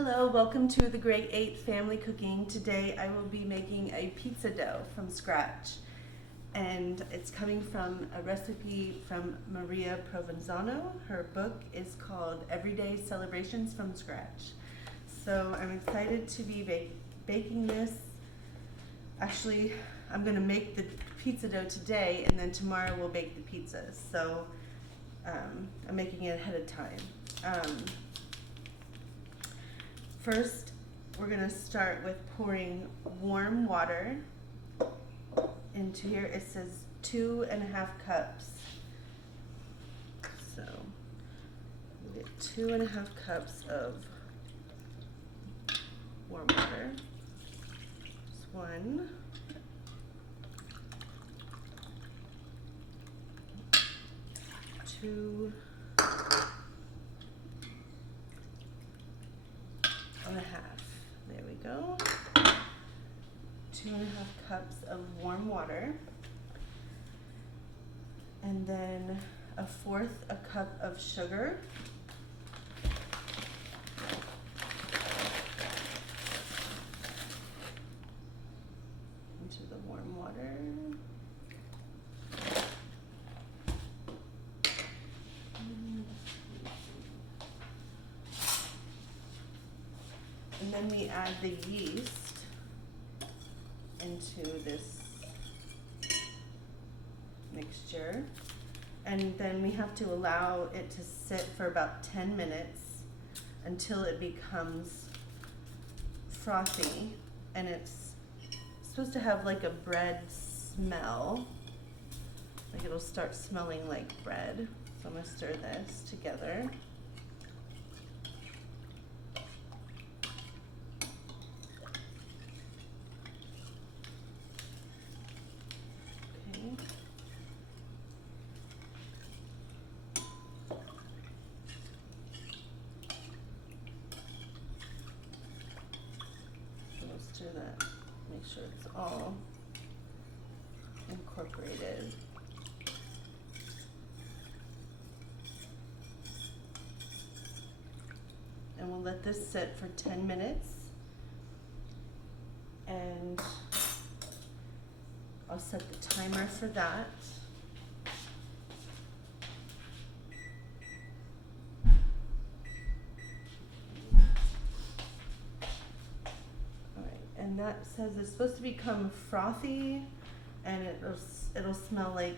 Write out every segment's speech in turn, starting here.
Hello, welcome to the Grade 8 Family Cooking. Today I will be making a pizza dough from scratch. And it's coming from a recipe from Maria Provenzano. Her book is called Everyday Celebrations from Scratch. So I'm excited to be baking this. Actually, I'm going to make the pizza dough today, and then tomorrow we'll bake the pizzas. So I'm making it ahead of time. First, we're going to start with pouring warm water into here. It says 2.5 cups. So we get 2.5 cups of warm water. Just one. Two. 1.5. There we go. 2.5 cups of warm water. And then 1/4 cup of sugar. Into the warm water. And then we add the yeast into this mixture. And then we have to allow it to sit for about 10 minutes until it becomes frothy. And it's supposed to have like a bread smell. Like it'll start smelling like bread. So I'm gonna stir this together. Stir that, make sure it's all incorporated. And we'll let this sit for 10 minutes. And I'll set the timer for that. And that says it's supposed to become frothy, and it'll smell like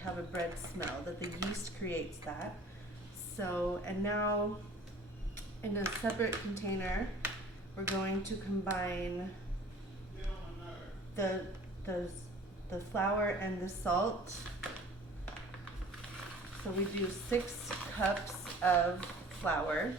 have a bread smell, that the yeast creates that. So, and now in a separate container, we're going to combine the flour and the salt. So we do 6 cups of flour.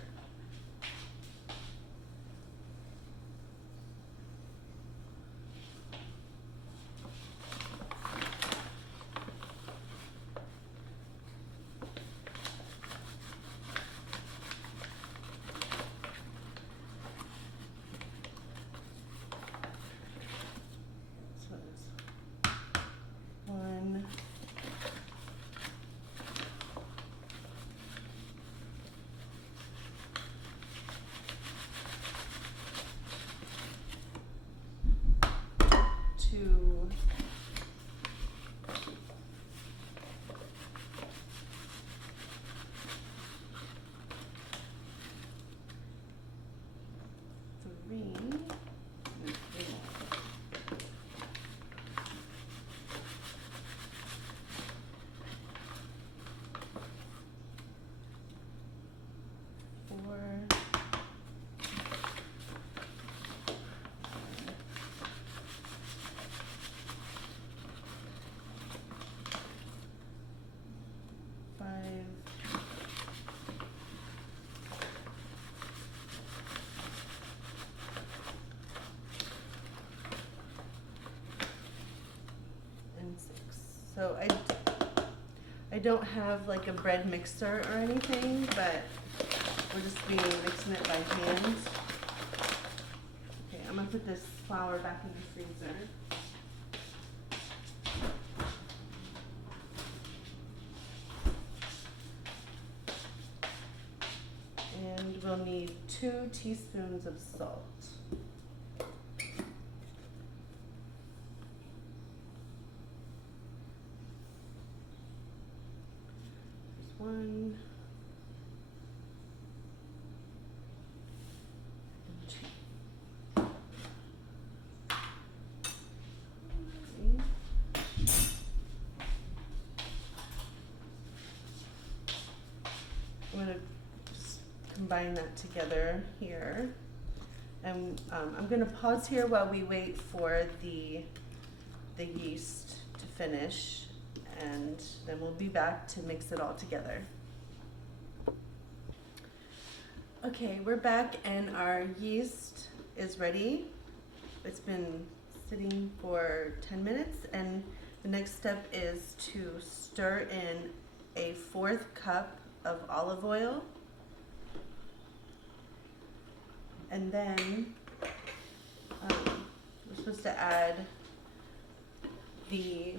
So I don't have like a bread mixer or anything, but we'll just be mixing it by hand. Okay, I'm gonna put this flour back in the freezer. And we'll need need 2 teaspoons of salt. There's 1. I'm going to just combine that together here. And I'm going to pause here while we wait for the yeast to finish, and then we'll be back to mix it all together. Okay, we're back and our yeast is ready. It's been sitting for 10 minutes, and the next step is to stir in a 1/4 cup of olive oil, and then we're supposed to add the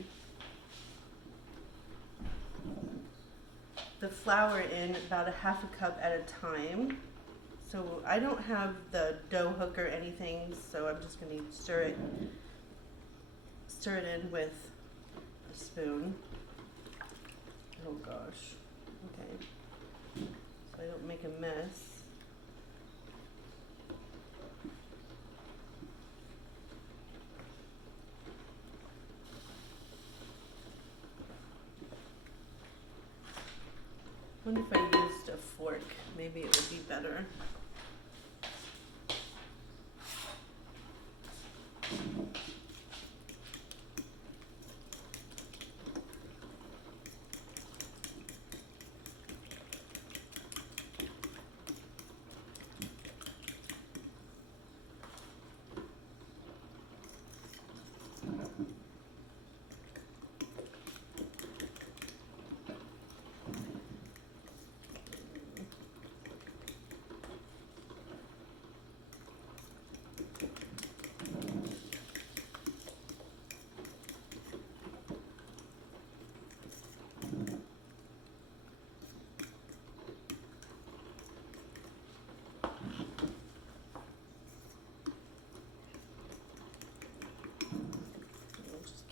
flour in about 1/2 cup at a time. So I don't have the dough hook or anything, so I'm just going to stir it in with a spoon. Oh gosh. Okay. So I don't make a mess. I wonder if I used a fork, maybe it would be better.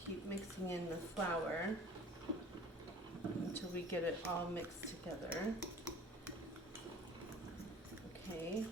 Keep mixing in the flour until we get it all mixed together. Okay.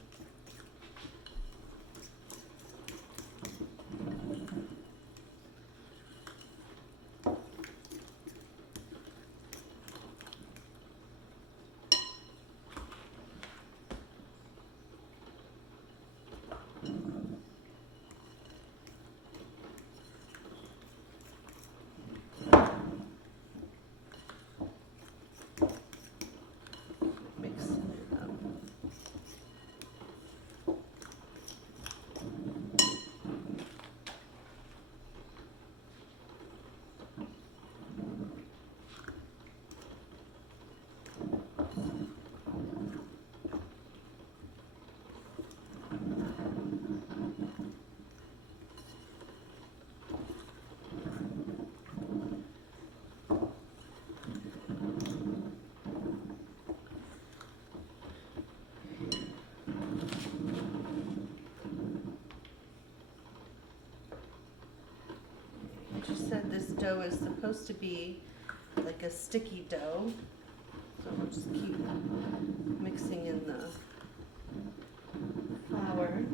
She said this dough is supposed to be like a sticky dough, so we'll just keep mixing in the flour.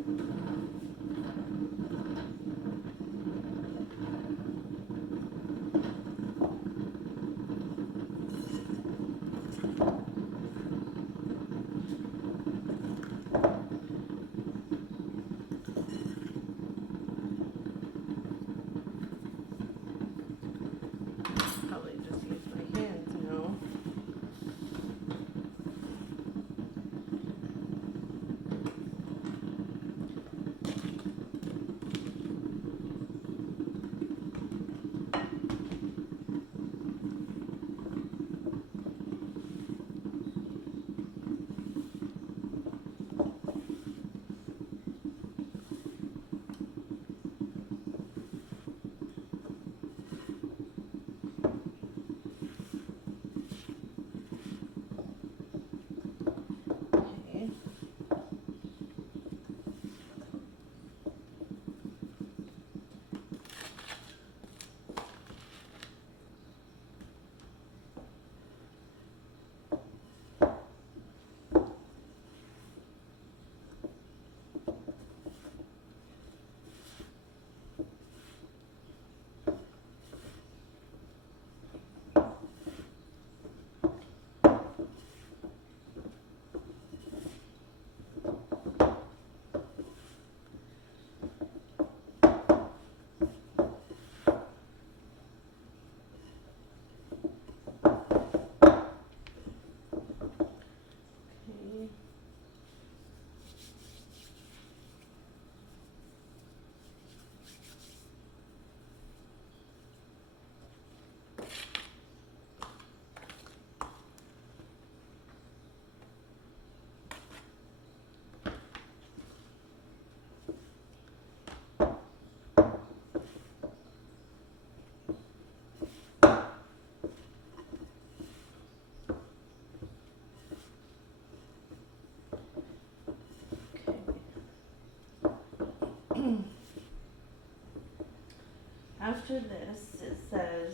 after this, it says,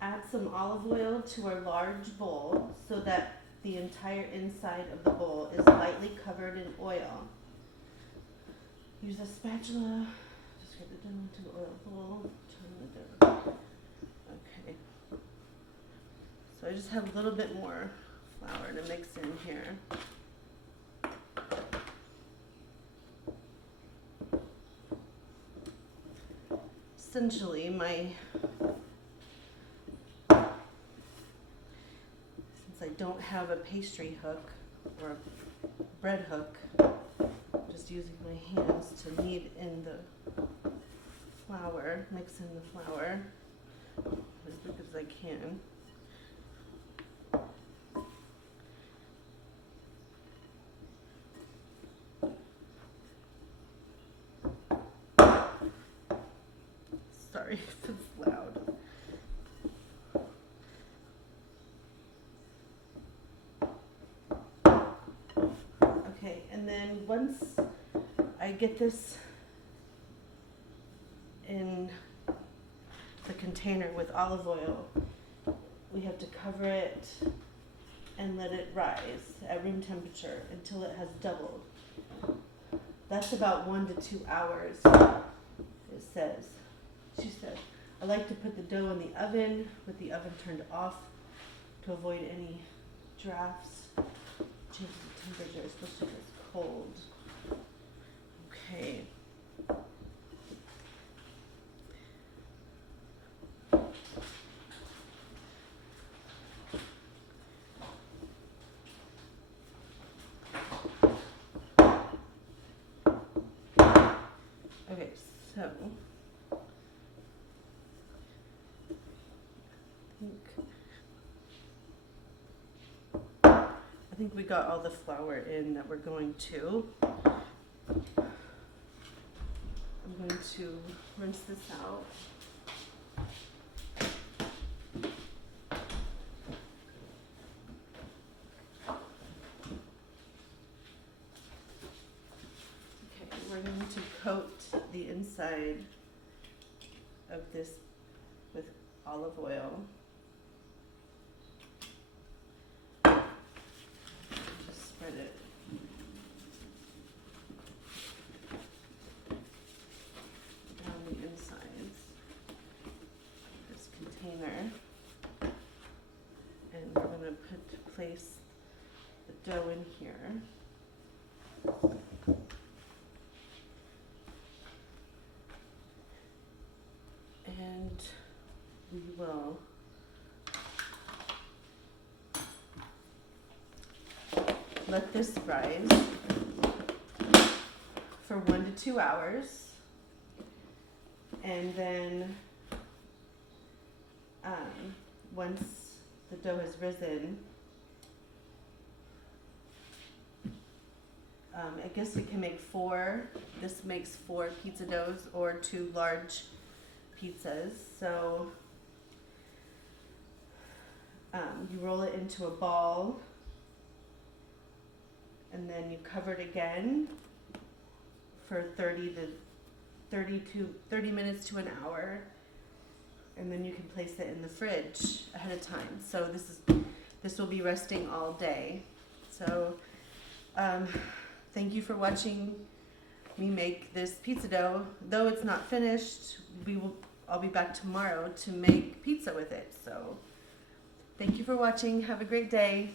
add some olive oil to a large bowl so that the entire inside of the bowl is lightly covered in oil. Use a spatula to scrape the dough into the oil bowl. Turn the dough. Okay. So I just have a little bit more flour to mix in here. Essentially, since I don't have a pastry hook or a bread hook, I'm just using my hands to knead in the flour, mix in the flour as big as I can. Sorry if it's loud. Okay, and then once I get this in the container with olive oil, we have to cover it and let it rise at room temperature until it has doubled. That's about 1 to 2 hours, it says. She said, I like to put the dough in the oven with the oven turned off to avoid any drafts. Change the temperature, especially if it's cold. Okay. Okay, so I think we got all the flour in that we're going to. I'm going to rinse this out. Okay, we're going to coat the inside of this with olive oil. Just spread it. Down the insides of this container. And we're going to place the dough in here. And we will let this rise for 1 to 2 hours. And then once the dough has risen, I guess we can make 4. This makes 4 pizza doughs or 2 large pizzas. So you roll it into a ball and then you cover it again for 30 minutes to an hour, and then you can place it in the fridge ahead of time. So this will be resting all day. So thank you for watching me make this pizza dough. Though it's not finished, I'll be back tomorrow to make pizza with it. So thank you for watching. Have a great day.